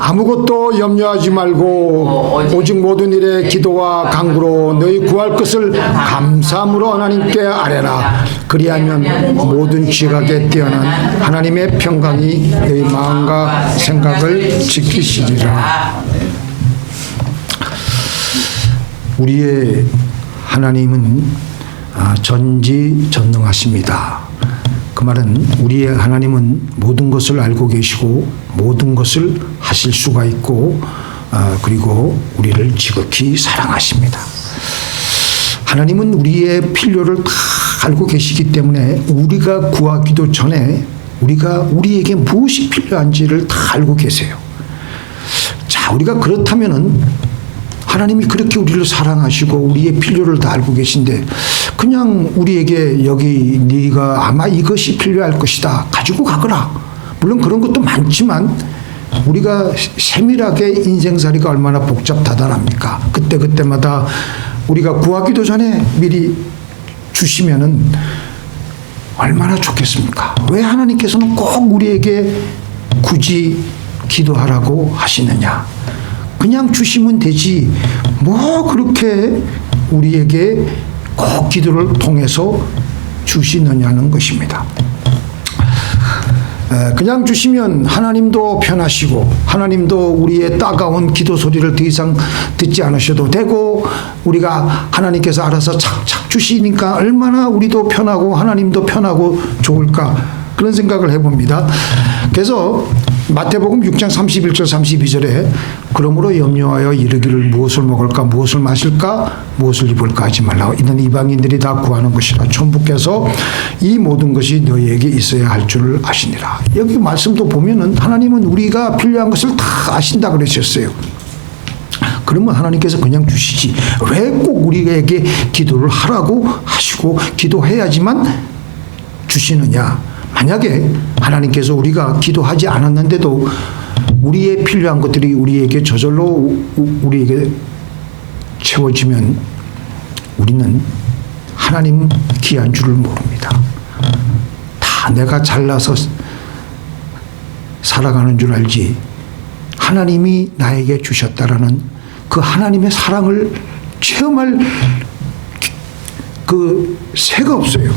아무것도 염려하지 말고 오직 모든 일에 기도와 간구로 너희 구할 것을 감사함으로 하나님께 아뢰라. 그리하면 모든 지각에 뛰어난 하나님의 평강이 너희 마음과 생각을 지키시리라. 우리의 하나님은 전지전능하십니다. 그 말은 우리의 하나님은 모든 것을 알고 계시고 모든 것을 하실 수가 있고 그리고 우리를 지극히 사랑하십니다. 하나님은 우리의 필요를 다 알고 계시기 때문에 우리가 구하기도 전에 우리에게 무엇이 필요한지를 다 알고 계세요. 자, 우리가 그렇다면은 하나님이 그렇게 우리를 사랑하시고 우리의 필요를 다 알고 계신데 그냥 우리에게 여기 네가 아마 이것이 필요할 것이다 가지고 가거라. 물론 그런 것도 많지만 우리가 세밀하게 인생살이가 얼마나 복잡다단합니까? 그때마다 우리가 구하기도 전에 미리 주시면은 얼마나 좋겠습니까? 왜 하나님께서는 꼭 우리에게 굳이 기도하라고 하시느냐? 그냥 주시면 되지 뭐 그렇게 우리에게 꼭 기도를 통해서 주시느냐는 것입니다. 그냥 주시면 하나님도 편하시고 하나님도 우리의 따가운 기도 소리를 더 이상 듣지 않으셔도 되고 우리가 하나님께서 알아서 착착 주시니까 얼마나 우리도 편하고 하나님도 편하고 좋을까 그런 생각을 해봅니다. 그래서 마태복음 6장 31절 32절에 그러므로 염려하여 이르기를 무엇을 먹을까 무엇을 마실까 무엇을 입을까 하지 말라. 이는 이방인들이 다 구하는 것이라 천부께서 이 모든 것이 너희에게 있어야 할 줄 아시니라. 여기 말씀도 보면은 하나님은 우리가 필요한 것을 다 아신다 그러셨어요. 그러면 하나님께서 그냥 주시지 왜 꼭 우리에게 기도를 하라고 하시고 기도해야지만 주시느냐. 만약에 하나님께서 우리가 기도하지 않았는데도 우리의 필요한 것들이 우리에게 저절로 우리에게 채워지면 우리는 하나님 귀한 줄을 모릅니다. 다 내가 잘나서 살아가는 줄 알지 하나님이 나에게 주셨다라는 그 하나님의 사랑을 체험할 그 새가 없어요.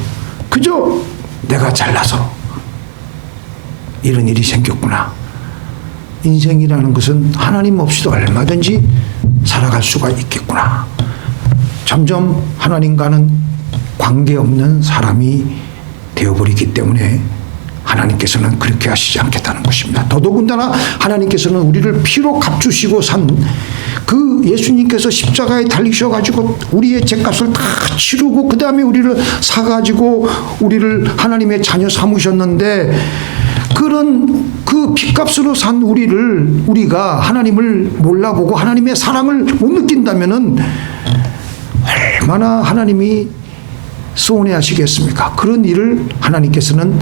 그저 내가 잘나서 이런 일이 생겼구나. 인생이라는 것은 하나님 없이도 얼마든지 살아갈 수가 있겠구나. 점점 하나님과는 관계없는 사람이 되어버리기 때문에 하나님께서는 그렇게 하시지 않겠다는 것입니다. 더더군다나 하나님께서는 우리를 피로 값주시고 산 그 예수님께서 십자가에 달리셔가지고 우리의 죄값을 다 치르고 그 다음에 우리를 사가지고 우리를 하나님의 자녀 삼으셨는데 그런 그 피값으로 산 우리가 하나님을 몰라보고 하나님의 사랑을 못 느낀다면은 얼마나 하나님이 서운해 하시겠습니까? 그런 일을 하나님께서는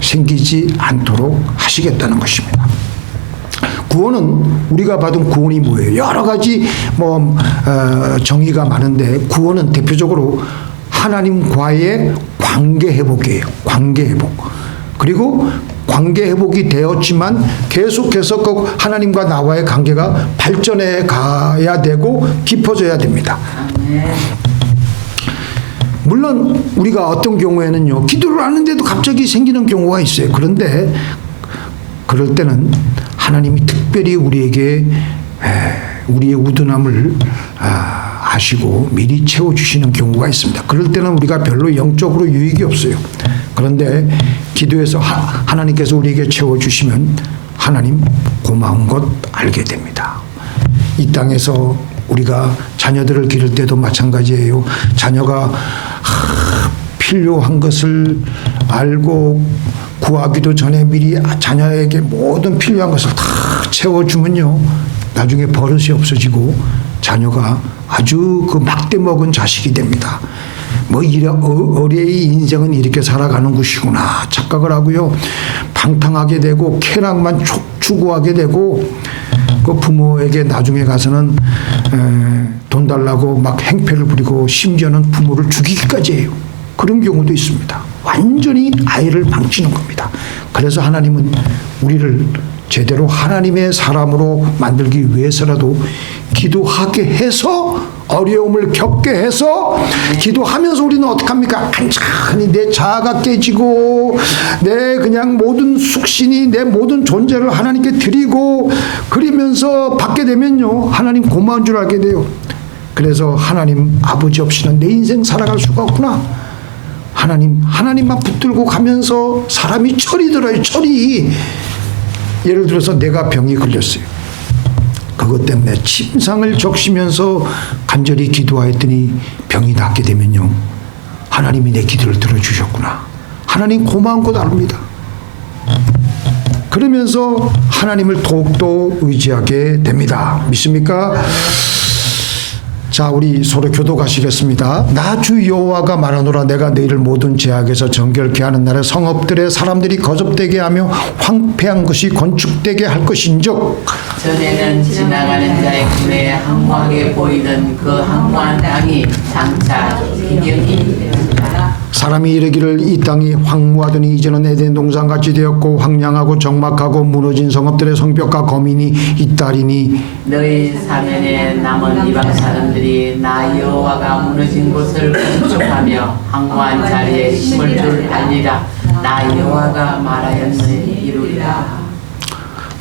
생기지 않도록 하시겠다는 것입니다. 구원은 우리가 받은 구원이 뭐예요? 여러 가지 정의가 많은데 구원은 대표적으로 하나님과의 관계 회복이에요. 관계 회복. 그리고 관계 회복이 되었지만 계속해서 그 하나님과 나와의 관계가 발전해 가야 되고 깊어져야 됩니다. 물론 우리가 어떤 경우에는요 기도를 하는데도 갑자기 생기는 경우가 있어요. 그런데 그럴 때는 하나님이 특별히 우리에게 우리의 우둔함을 아시고 미리 채워주시는 경우가 있습니다. 그럴 때는 우리가 별로 영적으로 유익이 없어요. 그런데 기도해서 하나님께서 우리에게 채워주시면 하나님 고마운 것 알게 됩니다. 이 땅에서 우리가 자녀들을 기를 때도 마찬가지예요. 자녀가 필요한 것을 알고 구하기도 전에 미리 자녀에게 모든 필요한 것을 다 채워주면요 나중에 버릇이 없어지고 자녀가 아주 그 막대 먹은 자식이 됩니다. 어린이 인생은 이렇게 살아가는 것이구나 착각을 하고요 방탕하게 되고 쾌락만 추구하게 되고 그 부모에게 나중에 가서는 돈 달라고 막 행패를 부리고 심지어는 부모를 죽이기까지 해요. 그런 경우도 있습니다. 완전히 아이를 망치는 겁니다. 그래서 하나님은 우리를 제대로 하나님의 사람으로 만들기 위해서라도 기도하게 해서 어려움을 겪게 해서 기도하면서 우리는 어떻게 합니까? 간절히 내 자아가 깨지고 내 그냥 모든 숙신이 내 모든 존재를 하나님께 드리고 그러면서 받게 되면요 하나님 고마운 줄 알게 돼요. 그래서 하나님 아버지 없이는 내 인생 살아갈 수가 없구나. 하나님만 붙들고 가면서 사람이 철이 들어요. 철이. 예를 들어서 내가 병이 걸렸어요. 그것 때문에 침상을 적시면서 간절히 기도하였더니 병이 낫게 되면요 하나님이 내 기도를 들어주셨구나. 하나님 고마운 것 압니다. 그러면서 하나님을 더욱더 의지하게 됩니다. 믿습니까? 자, 우리 서로 교도가시겠습니다. 나 주 여호와가 말하노라. 내가 너희를 모든 죄악에서 정결케 하는 날에 성읍들의 사람들이 거듭되게 하며 황폐한 것이 건축되게 할 것인즉 전에는 지나가는 자의 눈에 황무하게 보이던 그 황무한 땅이 장차 기경이 되었다. 사람이 이르기를 이 땅이 황무하더니 이제는 에덴 동산같이 되었고 황량하고 적막하고 무너진 성읍들의 성벽과 거민이 있다리니 너희 사면에 남은 이방 사람들이 나 여호와가 무너진 곳을 건축하며 황무한 자리에 심을 줄 알리라. 나 여호와가 말하였으니 이루리라.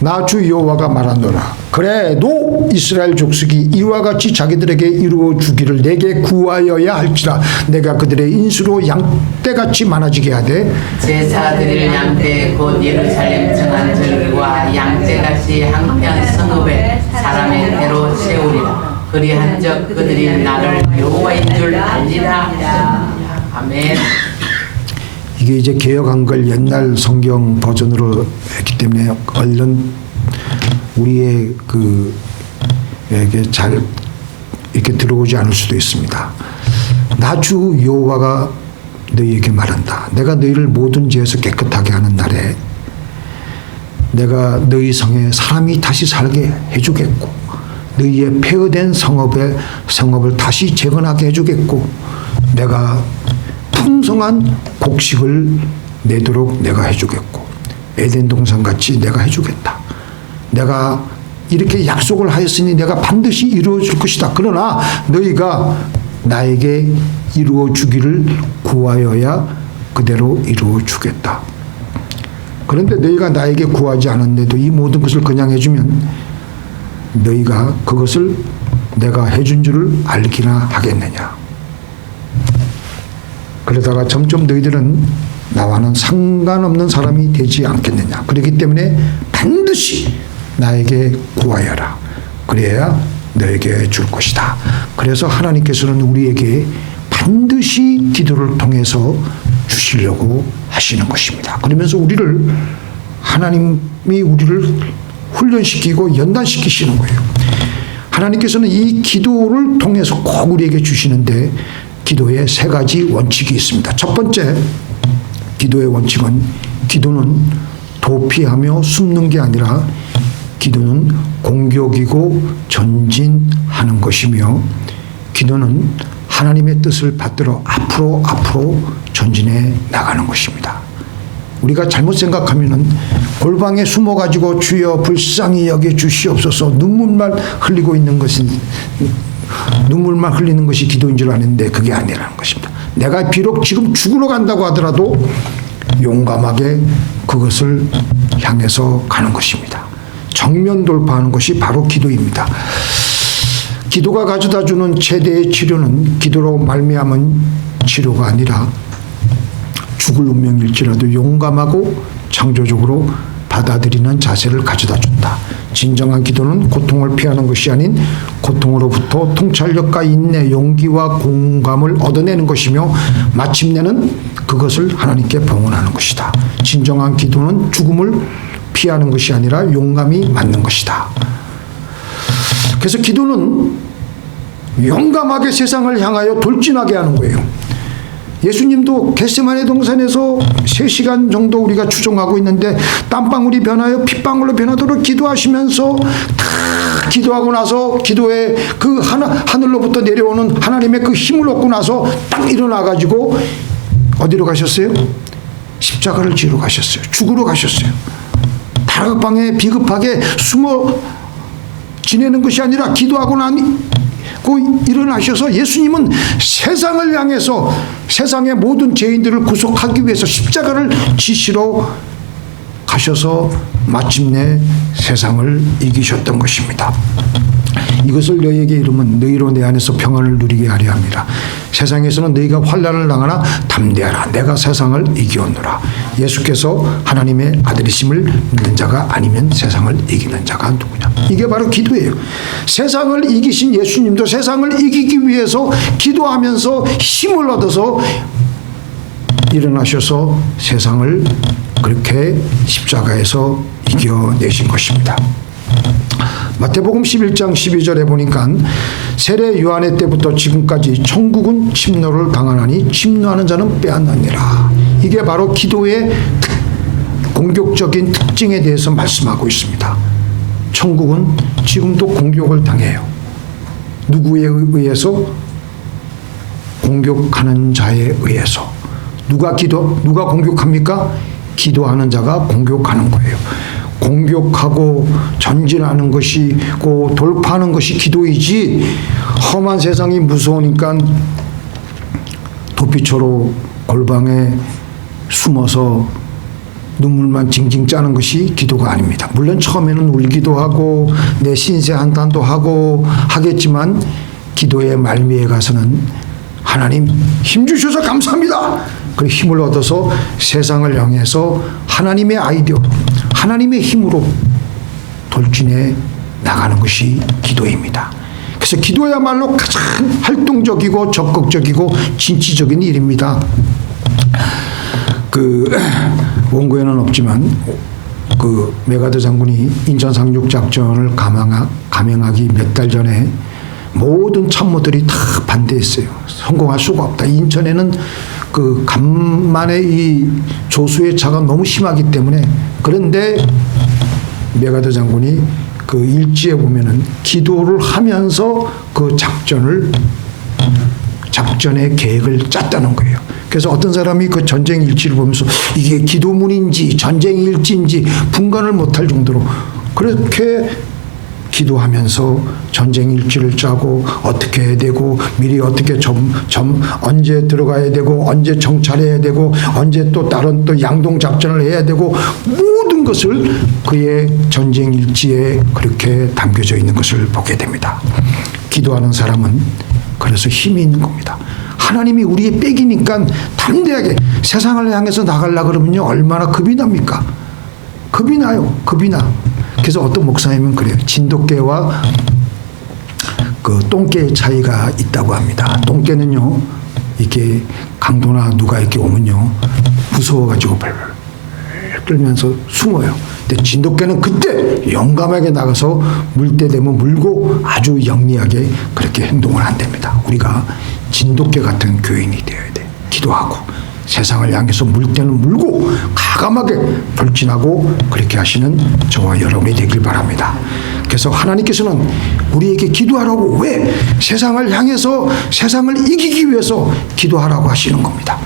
나 주 여호와가 말하노라. 그래도 이스라엘 족속이 이와 같이 자기들에게 이루어 주기를 내게 구하여야 할지라. 내가 그들의 인수로 양떼같이 많아지게 하되 제사 드릴 양떼 곧 예루살렘 정한 절기와 양떼같이 한편 성읍에 사람의 대로 세우리라. 그리한적 그들이 나를 여호와인 줄 알리라. 아멘. 이게 이제 개혁한 걸 옛날 성경 버전으로 했기 때문에 얼른 우리의 그에게 잘 이렇게 들어오지 않을 수도 있습니다. 나 주 여호와가 너희에게 말한다. 내가 너희를 모든 죄에서 깨끗하게 하는 날에 내가 너희 성에 사람이 다시 살게 해주겠고 너희의 폐허된 성읍을 다시 재건하게 해주겠고 내가 풍성한 곡식을 내도록 내가 해주겠고 에덴 동산같이 내가 해주겠다. 내가 이렇게 약속을 하였으니 내가 반드시 이루어 줄 것이다. 그러나 너희가 나에게 이루어 주기를 구하여야 그대로 이루어 주겠다. 그런데 너희가 나에게 구하지 않았는데도 이 모든 것을 그냥 해주면 너희가 그것을 내가 해준 줄을 알기나 하겠느냐. 그러다가 점점 너희들은 나와는 상관없는 사람이 되지 않겠느냐. 그렇기 때문에 반드시 나에게 구하여라. 그래야 너에게 줄 것이다. 그래서 하나님께서는 우리에게 반드시 기도를 통해서 주시려고 하시는 것입니다. 그러면서 하나님이 우리를 훈련시키고 연단시키시는 거예요. 하나님께서는 이 기도를 통해서 꼭 우리에게 주시는데 기도에 세 가지 원칙이 있습니다. 첫 번째 기도의 원칙은 기도는 도피하며 숨는 게 아니라 기도는 공격이고 전진하는 것이며 기도는 하나님의 뜻을 받들어 앞으로 전진해 나가는 것입니다. 우리가 잘못 생각하면은 골방에 숨어가지고 주여 불쌍히 여겨 주시옵소서 눈물만 흘리는 것이 기도인 줄 아는데 그게 아니라는 것입니다. 내가 비록 지금 죽으러 간다고 하더라도 용감하게 그것을 향해서 가는 것입니다. 정면 돌파하는 것이 바로 기도입니다. 기도가 가져다주는 최대의 치료는 기도로 말미암은 치료가 아니라 죽을 운명일지라도 용감하고 창조적으로 받아들이는 자세를 가져다준다. 진정한 기도는 고통을 피하는 것이 아닌 고통으로부터 통찰력과 인내, 용기와 공감을 얻어내는 것이며 마침내는 그것을 하나님께 봉헌하는 것이다. 진정한 기도는 죽음을 피하는 것이 아니라 용감히 맞는 것이다. 그래서 기도는 용감하게 세상을 향하여 돌진하게 하는 거예요. 예수님도 겟세마네 동산에서 3시간 정도 우리가 추종하고 있는데 땀방울이 변하여 핏방울로 변하도록 기도하시면서 다 기도하고 나서 기도에 그 하늘로부터 내려오는 하나님의 그 힘을 얻고 나서 딱 일어나가지고 어디로 가셨어요? 십자가를 지러 가셨어요. 죽으러 가셨어요. 다락방에 비겁하게 숨어 지내는 것이 아니라 기도하고 일어나셔서 예수님은 세상을 향해서 세상의 모든 죄인들을 구속하기 위해서 십자가를 지시러 가셔서 마침내 세상을 이기셨던 것입니다. 이것을 너희에게 이르면 너희로 내 안에서 평안을 누리게 하려 함이라. 세상에서는 너희가 환난을 당하나 담대하라. 내가 세상을 이기었노라. 예수께서 하나님의 아들이심을 믿는 자가 아니면 세상을 이기는 자가 누구냐. 이게 바로 기도예요. 세상을 이기신 예수님도 세상을 이기기 위해서 기도하면서 힘을 얻어서 일어나셔서 세상을 그렇게 십자가에서 이겨내신 것입니다. 마태복음 11장 12절에 보니까 세례 요한의 때부터 지금까지 천국은 침노를 당하나니 침노하는 자는 빼앗느니라. 이게 바로 기도의 공격적인 특징에 대해서 말씀하고 있습니다. 천국은 지금도 공격을 당해요. 누구에 의해서? 공격하는 자에 의해서. 누가 공격합니까? 기도하는 자가 공격하는 거예요. 공격하고 전진하는 것이고 돌파하는 것이 기도이지, 험한 세상이 무서우니까 도피처로 골방에 숨어서 눈물만 징징 짜는 것이 기도가 아닙니다. 물론 처음에는 울기도 하고 내 신세 한탄도 하고 하겠지만 기도의 말미에 가서는 하나님 힘 주셔서 감사합니다. 그 힘을 얻어서 세상을 향해서 하나님의 아이디어, 하나님의 힘으로 돌진해 나가는 것이 기도입니다. 그래서 기도야말로 가장 활동적이고 적극적이고 진취적인 일입니다. 원고에는 없지만 메가더 장군이 인천 상륙 작전을 감행하기 몇 달 전에 모든 참모들이 다 반대했어요. 성공할 수가 없다. 인천에는 간만에 이 조수의 차가 너무 심하기 때문에. 그런데 메가더 장군이 일지에 보면은 기도를 하면서 작전의 계획을 짰다는 거예요. 그래서 어떤 사람이 전쟁 일지를 보면서 이게 기도문인지 전쟁 일지인지 분간을 못할 정도로 그렇게 기도하면서 전쟁 일지를 짜고 어떻게 해야 되고 미리 어떻게 언제 들어가야 되고 언제 정찰해야 되고 언제 또 다른 양동 작전을 해야 되고 모든 것을 그의 전쟁 일지에 그렇게 담겨져 있는 것을 보게 됩니다. 기도하는 사람은 그래서 힘이 있는 겁니다. 하나님이 우리의 백이니까 담대하게 세상을 향해서 나가려고 그러면요 얼마나 겁이 납니까? 겁이 나요. 겁이 나. 그래서 어떤 목사님은 그래요. 진돗개와 똥개의 차이가 있다고 합니다. 똥개는요, 이렇게 강도나 누가 이렇게 오면요, 무서워가지고 벌벌 떨면서 숨어요. 근데 진돗개는 그때 용감하게 나가서 물 때 되면 물고 아주 영리하게 그렇게 행동을 한답니다. 우리가 진돗개 같은 교인이 되어야 돼. 기도하고 세상을 향해서 물 때는 물고 과감하게 돌진하고 그렇게 하시는 저와 여러분이 되길 바랍니다. 그래서 하나님께서는 우리에게 기도하라고, 왜? 세상을 향해서 세상을 이기기 위해서 기도하라고 하시는 겁니다.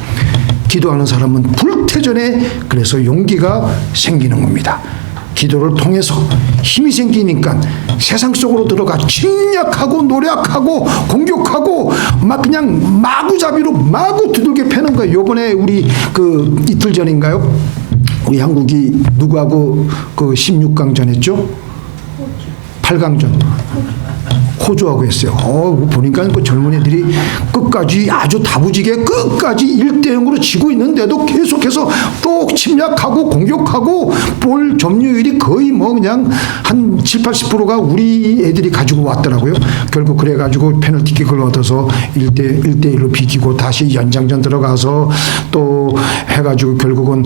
기도하는 사람은 불태전에 그래서 용기가 생기는 겁니다. 기도를 통해서 힘이 생기니까 세상 속으로 들어가 침략하고 노력하고 공격하고 막 그냥 마구잡이로 마구 두들겨 패는 거예요. 요번에 우리 이틀 전인가요? 우리 한국이 누구하고 16강전 했죠? 8강전. 호주하고 했어요. 보니까 젊은 애들이 끝까지 아주 다부지게 끝까지 1대0으로 지고 있는데도 계속해서 또 침략하고 공격하고 볼 점유율이 거의 그냥 한 70-80%가 우리 애들이 가지고 왔더라고요. 결국 그래가지고 페널티킥을 얻어서 1대1로 비기고 다시 연장전 들어가서 또 해가지고 결국은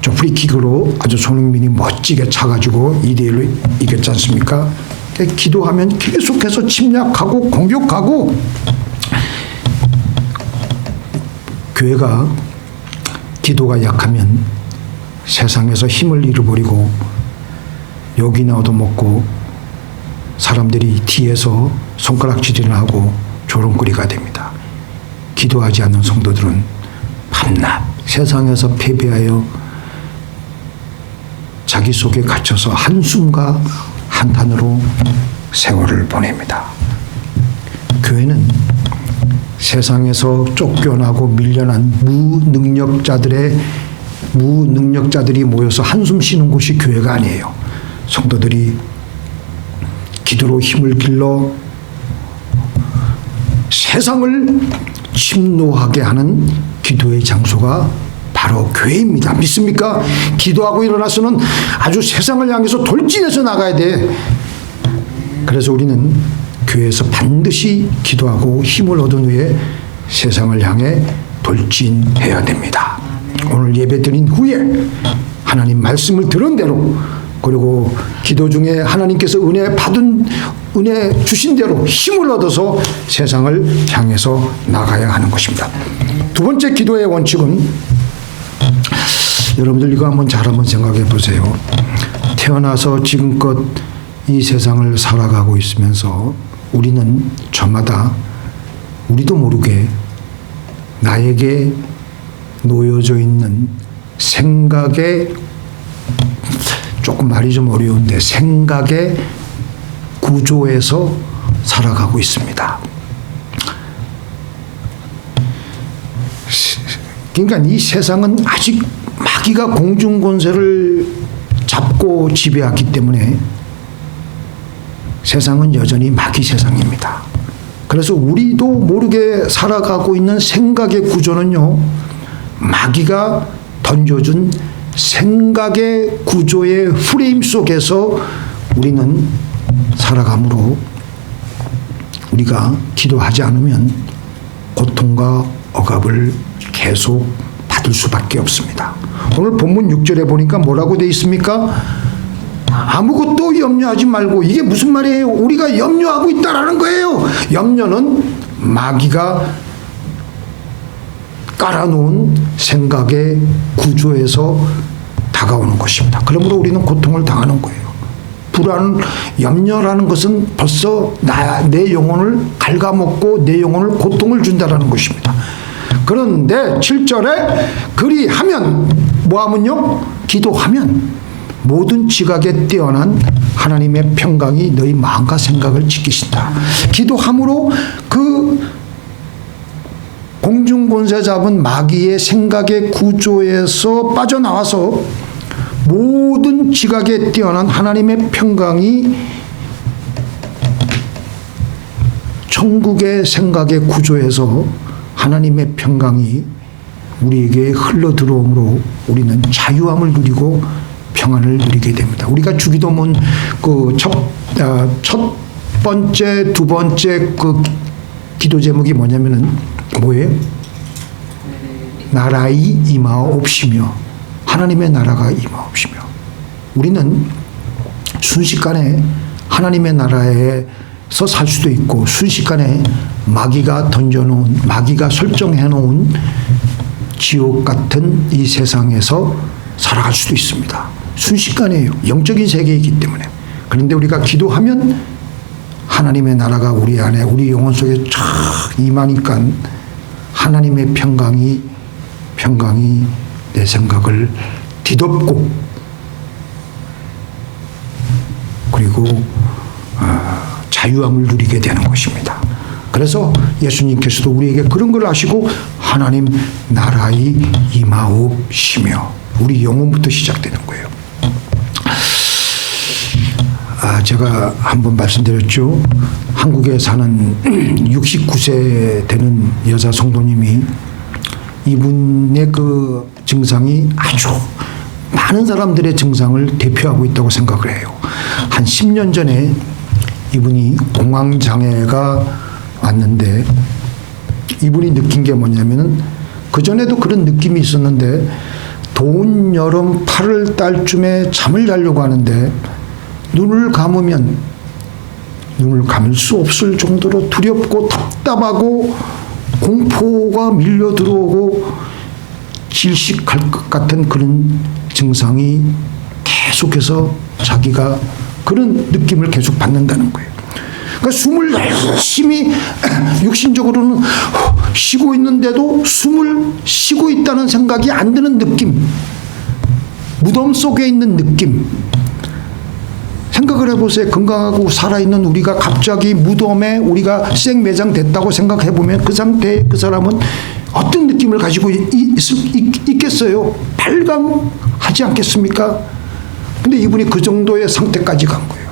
저 프리킥으로 아주 손흥민이 멋지게 차가지고 2대1로 이겼지 않습니까? 기도하면 계속해서 침략하고 공격하고, 교회가 기도가 약하면 세상에서 힘을 잃어버리고 욕이나 얻어먹고 사람들이 뒤에서 손가락질을 하고 조롱거리가 됩니다. 기도하지 않는 성도들은 밤낮 세상에서 패배하여 자기 속에 갇혀서 한숨과 한탄으로 세월을 보냅니다. 교회는 세상에서 쫓겨나고 밀려난 무능력자들이 모여서 한숨 쉬는 곳이 교회가 아니에요. 성도들이 기도로 힘을 길러 세상을 침노하게 하는 기도의 장소가 바로 교회입니다. 믿습니까? 기도하고 일어나서는 아주 세상을 향해서 돌진해서 나가야 돼. 그래서 우리는 교회에서 반드시 기도하고 힘을 얻은 후에 세상을 향해 돌진해야 됩니다. 오늘 예배 드린 후에 하나님 말씀을 들은 대로, 그리고 기도 중에 하나님께서 은혜 주신 대로 힘을 얻어서 세상을 향해서 나가야 하는 것입니다. 두 번째 기도의 원칙은, 여러분들 이거 한번 생각해 보세요. 태어나서 지금껏 이 세상을 살아가고 있으면서 우리는 저마다 우리도 모르게 나에게 놓여져 있는 생각의, 조금 말이 좀 어려운데, 생각의 구조에서 살아가고 있습니다. 그러니까 이 세상은 아직 마귀가 공중권세를 잡고 지배하기 때문에 세상은 여전히 마귀 세상입니다. 그래서 우리도 모르게 살아가고 있는 생각의 구조는요, 마귀가 던져준 생각의 구조의 프레임 속에서 우리는 살아가므로 우리가 기도하지 않으면 고통과 억압을 계속 받을 수밖에 없습니다. 오늘 본문 6절에 보니까 뭐라고 되어 있습니까? 아무것도 염려하지 말고. 이게 무슨 말이에요? 우리가 염려하고 있다라는 거예요. 염려는 마귀가 깔아놓은 생각의 구조에서 다가오는 것입니다. 그러므로 우리는 고통을 당하는 거예요. 염려라는 것은 벌써 내 영혼을 갉아먹고 내 영혼을 고통을 준다라는 것입니다. 그런데 7절에 그리하면, 뭐하면요? 기도하면 모든 지각에 뛰어난 하나님의 평강이 너희 마음과 생각을 지키신다. 기도함으로 그 공중권세 잡은 마귀의 생각의 구조에서 빠져나와서 모든 지각에 뛰어난 하나님의 평강이 천국의 생각의 구조에서 하나님의 평강이 우리에게 흘러 들어오므로 우리는 자유함을 누리고 평안을 누리게 됩니다. 우리가 주기도문 그 첫 번째, 두 번째 그 기도 제목이 뭐냐면은 뭐예요? 나라의 임하옵시며, 하나님의 나라가 임하옵시며. 우리는 순식간에 하나님의 나라에서 살 수도 있고, 순식간에 마귀가 설정해 놓은 지옥 같은 이 세상에서 살아갈 수도 있습니다. 순식간이에요. 영적인 세계이기 때문에. 그런데 우리가 기도하면 하나님의 나라가 우리 안에, 우리 영혼 속에 쫙 임하니까 하나님의 평강이 내 생각을 뒤덮고, 그리고 자유함을 누리게 되는 것입니다. 그래서 예수님께서도 우리에게 그런 걸 아시고 하나님 나라의 임하옵시며, 우리 영혼부터 시작되는 거예요. 제가 한번 말씀드렸죠. 한국에 사는 69세 되는 여자 성도님이, 이분의 그 증상이 아주 많은 사람들의 증상을 대표하고 있다고 생각을 해요. 한 10년 전에 이분이 공황장애가 왔는데, 이분이 느낀 게 뭐냐면은, 그전에도 그런 느낌이 있었는데 더운 여름 8월 달쯤에 잠을 자려고 하는데 눈을 감을 수 없을 정도로 두렵고 답답하고 공포가 밀려 들어오고 질식할 것 같은 그런 증상이 계속해서 자기가 그런 느낌을 계속 받는다는 거예요. 그러니까 숨을 열심히 육신적으로는 쉬고 있는데도 숨을 쉬고 있다는 생각이 안 드는 느낌. 무덤 속에 있는 느낌. 생각을 해보세요. 건강하고 살아있는 우리가 갑자기 무덤에 우리가 생매장 됐다고 생각해보면 그 상태에 그 사람은 어떤 느낌을 가지고 있겠어요? 발광하지 않겠습니까? 근데 이분이 그 정도의 상태까지 간 거예요.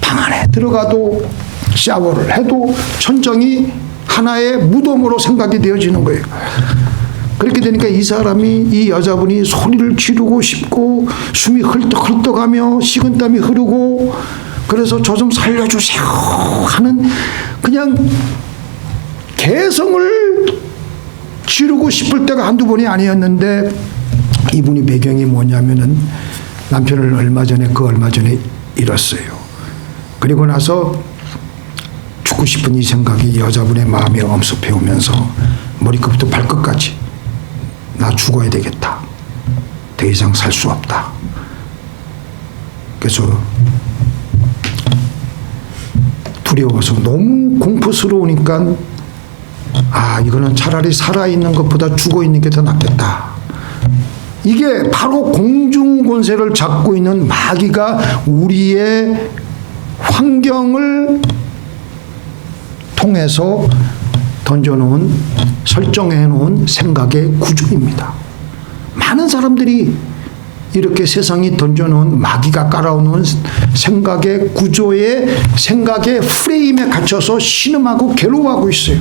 방 안에 들어가도 샤워를 해도 천정이 하나의 무덤으로 생각이 되어지는 거예요. 그렇게 되니까 이 사람이, 이 여자분이 소리를 지르고 싶고 숨이 헐떡헐떡하며 식은땀이 흐르고, 그래서 저 좀 살려주세요 하는 그냥 개성을 지르고 싶을 때가 한두 번이 아니었는데, 이분이 배경이 뭐냐면은 남편을 얼마 전에 잃었어요. 그리고 나서 죽고 싶은 이 생각이 여자분의 마음에 엄습해 오면서 머리끝부터 발끝까지 나 죽어야 되겠다. 더 이상 살 수 없다. 그래서 두려워서 너무 공포스러우니까 이거는 차라리 살아있는 것보다 죽어있는 게 더 낫겠다. 이게 바로 공중권세를 잡고 있는 마귀가 우리의 환경을 통해서 던져놓은, 설정해놓은 생각의 구조입니다. 많은 사람들이 이렇게 세상이 던져놓은, 마귀가 깔아놓은 생각의 구조에, 생각의 프레임에 갇혀서 신음하고 괴로워하고 있어요.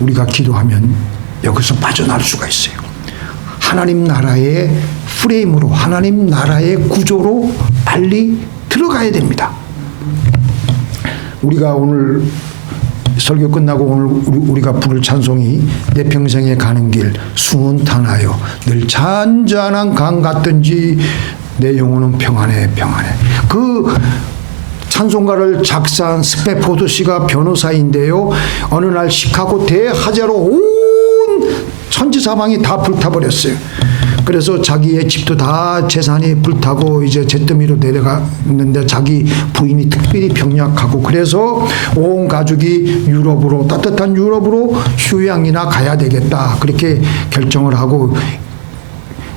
우리가 기도하면 여기서 빠져나올 수가 있어요. 하나님 나라의 프레임으로, 하나님 나라의 구조로 빨리 들어가야 됩니다. 우리가 오늘 설교 끝나고 오늘 우리가 부를 찬송이 내 평생에 가는 길 순탄하여 늘 잔잔한 강 같든지 내 영혼은 평안해 평안해. 그 찬송가를 작사한 스페포드 씨가 변호사인데요. 어느 날 시카고 대화재로 온 천지사방이 다 불타버렸어요. 그래서 자기의 집도 다 재산이 불타고 이제 잿더미로 내려갔는데 자기 부인이 특별히 병약하고, 그래서 온 가족이 유럽으로, 따뜻한 유럽으로 휴양이나 가야 되겠다 그렇게 결정을 하고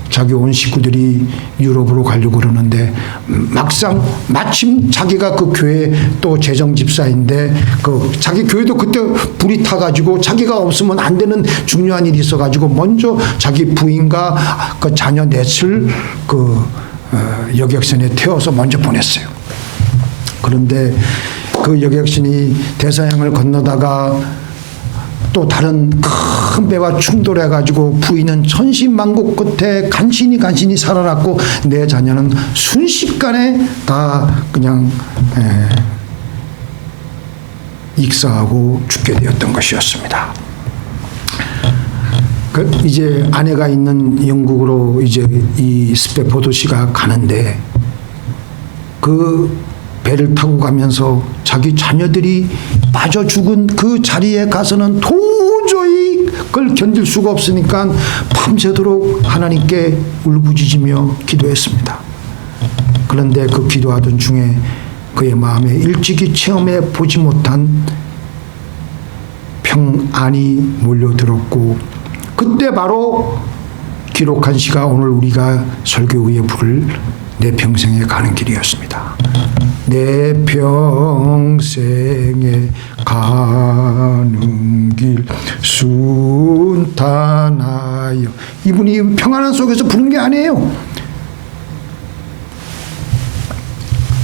자기 온 식구들이 유럽으로 가려고 그러는데, 막상 마침 자기가 그 교회 또 재정 집사인데 그 자기 교회도 그때 불이 타가지고 자기가 없으면 안 되는 중요한 일이 있어가지고 먼저 자기 부인과 그 자녀 넷을 그 여객선에 태워서 먼저 보냈어요. 그런데 그 여객선이 대서양을 건너다가 또 다른 큰 배와 충돌해가지고 부인은 천신만고 끝에 간신히 살아났고, 내 자녀는 순식간에 다 그냥 익사하고 죽게 되었던 것이었습니다. 이제 아내가 있는 영국으로 이제 이 스페포드 씨가 가는데, 그 배를 타고 가면서 자기 자녀들이 빠져 죽은 그 자리에 가서는 도저히 그걸 견딜 수가 없으니까 밤새도록 하나님께 울부짖으며 기도했습니다. 그런데 그 기도하던 중에 그의 마음에 일찍이 체험해 보지 못한 평안이 몰려들었고, 그때 바로 기록한 시가 오늘 우리가 설교 후에 부를 내 평생에 가는 길이었습니다. 내 평생에 가는 길 순탄하여. 이분이 평안한 속에서 부른 게 아니에요.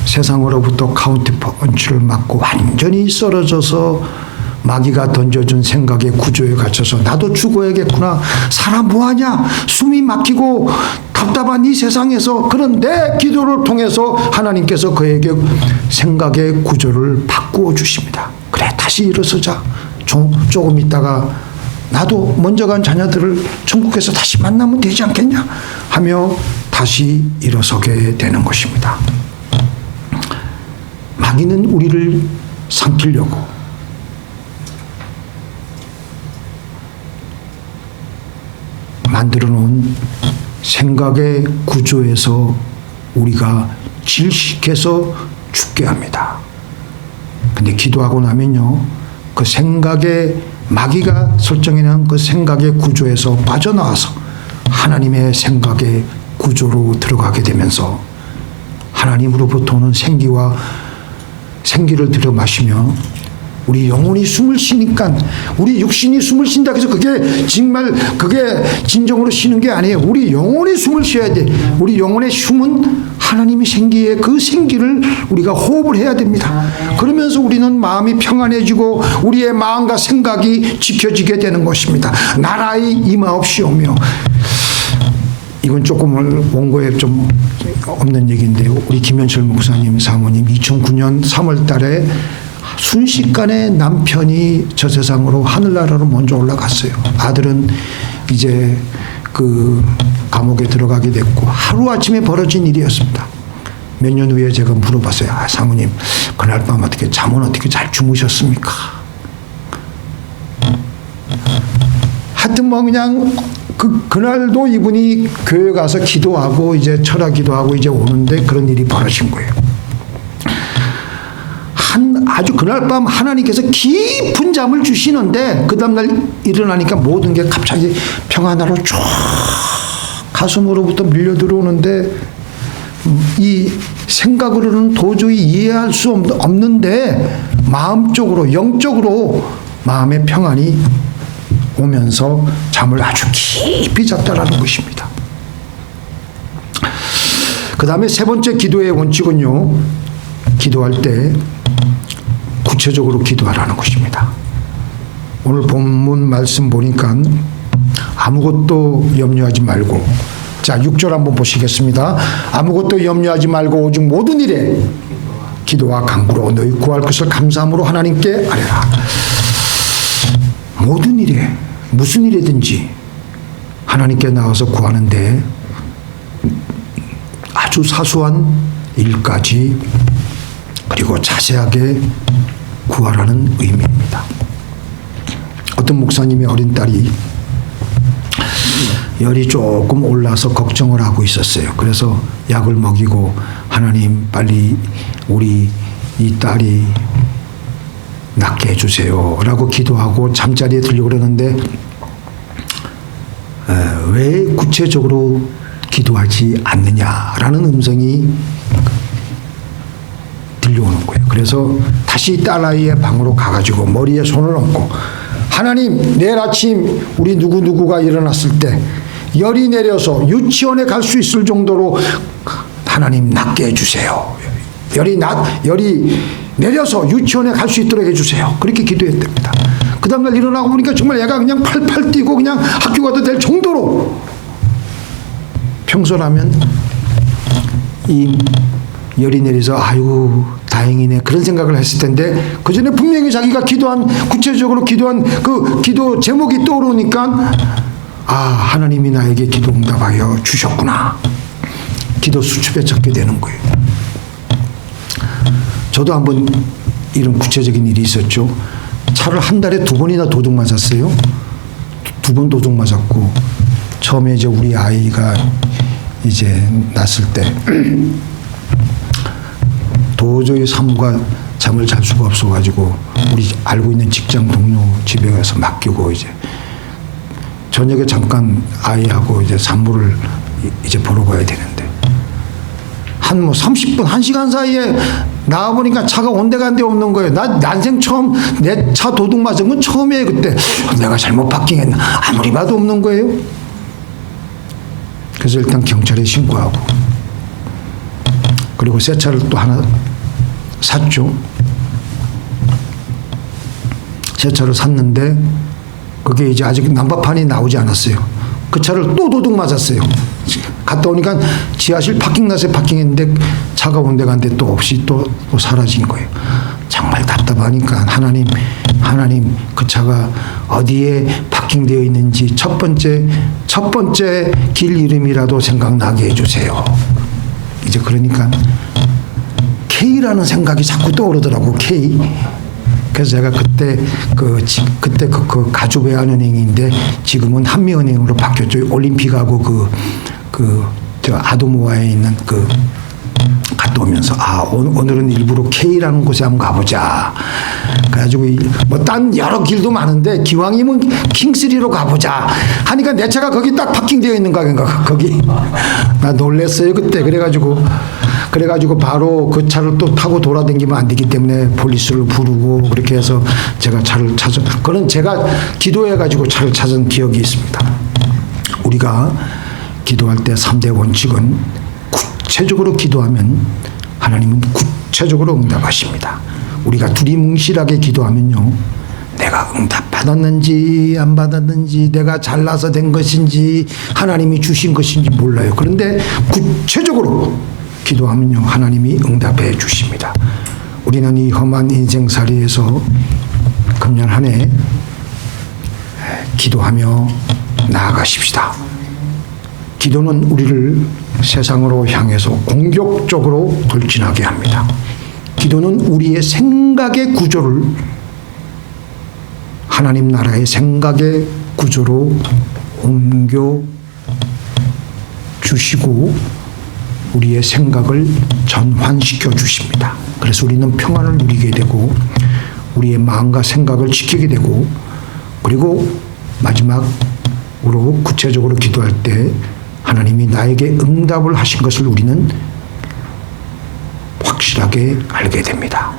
세상으로부터 카운트 펀치를 맞고 완전히 쓰러져서 마귀가 던져준 생각의 구조에 갇혀서 나도 죽어야겠구나, 사람 뭐하냐, 숨이 막히고 답답한 이 세상에서, 그런 내 기도를 통해서 하나님께서 그에게 생각의 구조를 바꾸어 주십니다. 그래, 다시 일어서자. 조금 있다가 나도 먼저 간 자녀들을 천국에서 다시 만나면 되지 않겠냐 하며 다시 일어서게 되는 것입니다. 마귀는 우리를 삼키려고 만들어 놓은 생각의 구조에서 우리가 질식해서 죽게 합니다. 근데 기도하고 나면요, 그 생각의, 마귀가 설정해 놓은 그 생각의 구조에서 빠져나와서 하나님의 생각의 구조로 들어가게 되면서 하나님으로부터 오는 생기를 들여 마시며 우리 영혼이 숨을 쉬니까 우리 육신이 숨을 쉰다 해서 그게 정말 그게 진정으로 쉬는 게 아니에요. 우리 영혼이 숨을 쉬어야 돼. 우리 영혼의 숨은 하나님이 생기에 그 생기를 우리가 호흡을 해야 됩니다. 그러면서 우리는 마음이 평안해지고 우리의 마음과 생각이 지켜지게 되는 것입니다. 나라의 임하옵시오며. 이건 조금 원고에 좀 없는 얘기인데요. 우리 김현철 목사님 사모님 2009년 3월 달에 순식간에 남편이 저 세상으로 하늘나라로 먼저 올라갔어요. 아들은 이제 그 감옥에 들어가게 됐고 하루아침에 벌어진 일이었습니다. 몇 년 후에 제가 물어봤어요. 사모님 그날 밤 어떻게 잠은 어떻게 잘 주무셨습니까? 하여튼 뭐 그냥 그날도 이분이 교회 가서 기도하고 이제 철학 기도하고 이제 오는데 그런 일이 벌어진 거예요. 아주 그날 밤 하나님께서 깊은 잠을 주시는데 그 다음날 일어나니까 모든 게 갑자기 평안하로 쫙 가슴으로부터 밀려 들어오는데 이 생각으로는 도저히 이해할 수 없는데 마음적으로 영적으로 마음의 평안이 오면서 잠을 아주 깊이 잤다라는 것입니다. 그 다음에 세 번째 기도의 원칙은요, 기도할 때 구체적으로 기도하라는 것입니다. 오늘 본문 말씀 보니까 아무것도 염려하지 말고, 자 6절 한번 보시겠습니다. 아무것도 염려하지 말고 오직 모든 일에 기도와 간구로 너희 구할 것을 감사함으로 하나님께 아뢰라. 모든 일에 무슨 일이든지 하나님께 나와서 구하는데 아주 사소한 일까지 그리고 자세하게 구하라는 의미입니다. 어떤 목사님의 어린 딸이 열이 조금 올라서 걱정을 하고 있었어요. 그래서 약을 먹이고 하나님 빨리 우리 이 딸이 낫게 해주세요 라고 기도하고 잠자리에 들려고 그러는데 왜 구체적으로 기도하지 않느냐라는 음성이 들려오는 거예요. 그래서 다시 딸아이의 방으로 가가지고 머리에 손을 얹고 하나님 내일 아침 우리 누구누구가 일어났을 때 열이 내려서 유치원에 갈 수 있을 정도로 하나님 낫게 해주세요. 열이 내려서 유치원에 갈 수 있도록 해주세요. 그렇게 기도했답니다. 그 다음날 일어나고 보니까 정말 얘가 그냥 팔팔 뛰고 그냥 학교 가도 될 정도로 평소라면 이 열이 내려서 아유 다행이네 그런 생각을 했을 텐데 그 전에 분명히 자기가 구체적으로 기도한 그 기도 제목이 떠오르니까 아 하나님이 나에게 기도 응답하여 주셨구나. 기도 수첩에 적게 되는 거예요. 저도 한번 이런 구체적인 일이 있었죠. 차를 한 달에 2번이나 도둑 맞았어요. 2번 도둑 맞았고 처음에 이제 우리 아이가 이제 났을 때 도저히 사모가 잠을 잘 수가 없어가지고 우리 알고 있는 직장 동료 집에 가서 맡기고 이제 저녁에 잠깐 아이하고 이제 산모를 이제 보러 가야 되는데 한 뭐 30분 1시간 사이에 나와보니까 차가 온데간데 없는 거예요. 나 난생 처음 내 차 도둑 맞은 건 처음이에요. 그때 내가 잘못 파킹했나 아무리 봐도 없는 거예요. 그래서 일단 경찰에 신고하고 그리고 새 차를 또 하나 샀죠. 새 차를 샀는데 그게 이제 아직 난방판이 나오지 않았어요. 그 차를 또 도둑 맞았어요. 갔다 오니까 지하실 파킹랏에 파킹했는데 차가 온데간데 또 없이 또 사라진 거예요. 정말 답답하니까 하나님 그 차가 어디에 파킹되어 있는지 첫 번째 길 이름이라도 생각나게 해주세요. 이제 그러니까 K라는 생각이 자꾸 떠오르더라고. K. 그래서 제가 그때 그 가주외환은행인데 지금은 한미은행으로 바뀌었죠. 올림픽하고 저 아도모아에 있는 그 갔다 오면서 오늘은 일부러 K라는 곳에 한번 가보자. 그래가지고 뭐 딴 여러 길도 많은데 기왕이면 킹3로 가보자 하니까 내 차가 거기 딱 파킹되어 있는 거야. 거기 나 놀랬어요 그때. 그래가지고 바로 그 차를 또 타고 돌아다니면 안 되기 때문에 폴리스를 부르고 그렇게 해서 제가 차를 찾아. 그건 제가 기도해가지고 차를 찾은 기억이 있습니다. 우리가 기도할 때 3대 원칙은 구체적으로 기도하면 하나님은 구체적으로 응답하십니다. 우리가 두리뭉실하게 기도하면요, 내가 응답받았는지 안 받았는지, 내가 잘나서 된 것인지 하나님이 주신 것인지 몰라요. 그런데 구체적으로 기도하면요, 하나님이 응답해 주십니다. 우리는 이 험한 인생살이에서 금년 한 해 기도하며 나아가십시다. 기도는 우리를 세상으로 향해서 공격적으로 돌진하게 합니다. 기도는 우리의 생각의 구조를 하나님 나라의 생각의 구조로 옮겨 주시고 우리의 생각을 전환시켜 주십니다. 그래서 우리는 평안을 누리게 되고 우리의 마음과 생각을 지키게 되고, 그리고 마지막으로 구체적으로 기도할 때 하나님이 나에게 응답을 하신 것을 우리는 확실하게 알게 됩니다.